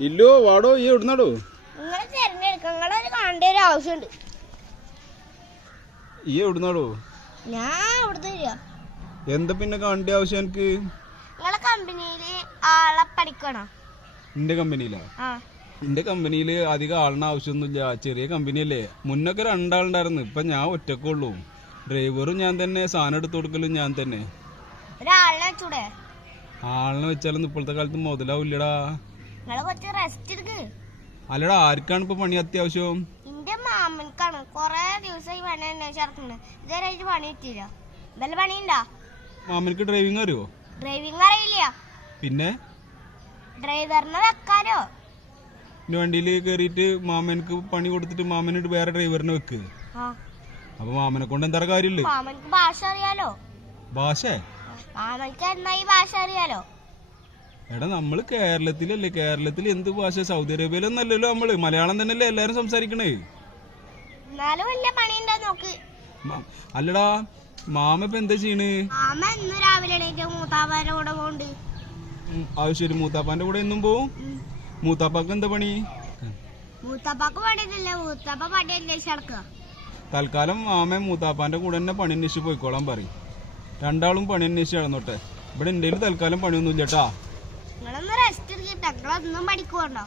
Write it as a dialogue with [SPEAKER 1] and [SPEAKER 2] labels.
[SPEAKER 1] ഇല്ലോ വാടോ ഈ എവിടുന്നാടോ?
[SPEAKER 2] നിങ്ങളൊരു കാണേണ്ട ഒരു ആവശ്യമുണ്ട്.
[SPEAKER 1] ഈ എവിടുന്നാടോ?
[SPEAKER 2] ഞാൻ ഇവിടുന്ന് വരിക.
[SPEAKER 1] എന്താ പിന്നെ കാണേണ്ട ആവശ്യം എനിക്ക്?
[SPEAKER 2] നിങ്ങളെ കമ്പനിയിൽ ആളെ പഠിക്കണോ?
[SPEAKER 1] കമ്പനിയിലാ?
[SPEAKER 2] ആ.
[SPEAKER 1] എന്റെ കമ്പനിയിൽ അധികം ആളിന് ആവശ്യമൊന്നുമില്ല. ചെറിയ കമ്പനിയല്ലേ. മുന്നൊക്കെ രണ്ടാളുണ്ടായിരുന്നു. ഇപ്പൊ ഞാൻ ഒറ്റക്കുള്ളൂ ഡ്രൈവറും ഞാൻ തന്നെ. സാധനം എടുത്തു കൊടുക്കലും ഞാൻ തന്നെ.
[SPEAKER 2] ഒരാളിനെ വെച്ചൂടെ?
[SPEAKER 1] ആളിനെ വെച്ചാലൊന്നും ഇപ്പോഴത്തെ കാലത്ത് മുതലാവില്ലടാ. അല്ലടാ ആർക്കാണ് ഇപ്പൊ പണി അത്യാവശ്യം?
[SPEAKER 2] എന്റെ മാമൻക്കാണ്. കൊറേ ദിവസമായി പണി അന്വേഷിച്ചിറക്കുന്നത് ഇതുവരെ പണി കിട്ടിയില്ല. വല്ല പണിയുണ്ടോ?
[SPEAKER 1] മാമനക്ക് ഡ്രൈവിംഗ് അറിയോ?
[SPEAKER 2] ഡ്രൈവിംഗ് അറിയില്ല.
[SPEAKER 1] പിന്നെ?
[SPEAKER 2] ഡ്രൈവറിനെ വെക്കാനോ?
[SPEAKER 1] എന്റെ വണ്ടിയിൽ കേറിയിട്ട് മാമനക്ക് പണി കൊടുത്തിട്ട് മാമനിട്ട് വേറെ ഡ്രൈവറിനെ വെക്ക്. അപ്പൊ മാമനെ കൊണ്ട് എന്താ കാര്യമില്ല
[SPEAKER 2] മാമൻക്ക് ഭാഷ അറിയാലോ?
[SPEAKER 1] ഭാഷ?
[SPEAKER 2] മാമൻക്ക് എന്നാ ഈ ഭാഷ അറിയാലോ?
[SPEAKER 1] എടാ നമ്മൾ കേരളത്തിലല്ലേ? കേരളത്തിൽ എന്ത് ഭാഷ? സൗദി അറേബ്യയിലൊന്നും അല്ലല്ലോ നമ്മൾ. മലയാളം തന്നെയല്ലേ എല്ലാരും സംസാരിക്കണേ. അല്ലടാ മാമ ഇപ്പൊ എന്താ ചെയ്യണ്? ആവശ്യം മൂത്താപ്പാന്റെ കൂടെ എന്നും പോവും? മൂത്താപ്പാക്ക് എന്താ പണി?
[SPEAKER 2] മൂത്താപ്പാക്ക് പണിയില്ല മൂത്താപ്പ പണി അന്വേഷിച്ച് നടക്കുക
[SPEAKER 1] തൽക്കാലം മാമ മൂത്താപ്പാന്റെ കൂടെ തന്നെ പണി അന്വേഷിച്ച് പോയിക്കോളാൻ പറയും. രണ്ടാളും പണി അന്വേഷിച്ച് നടന്നോട്ടെ. ഇവിടെ എന്റെ തൽക്കാലം പണിയൊന്നും ഇല്ലട്ടാ
[SPEAKER 2] നിങ്ങളൊന്ന് റെസ്റ്റ് എടുക്കട്ടെ നിങ്ങളൊന്നും പഠിക്കുന്നുണ്ടോ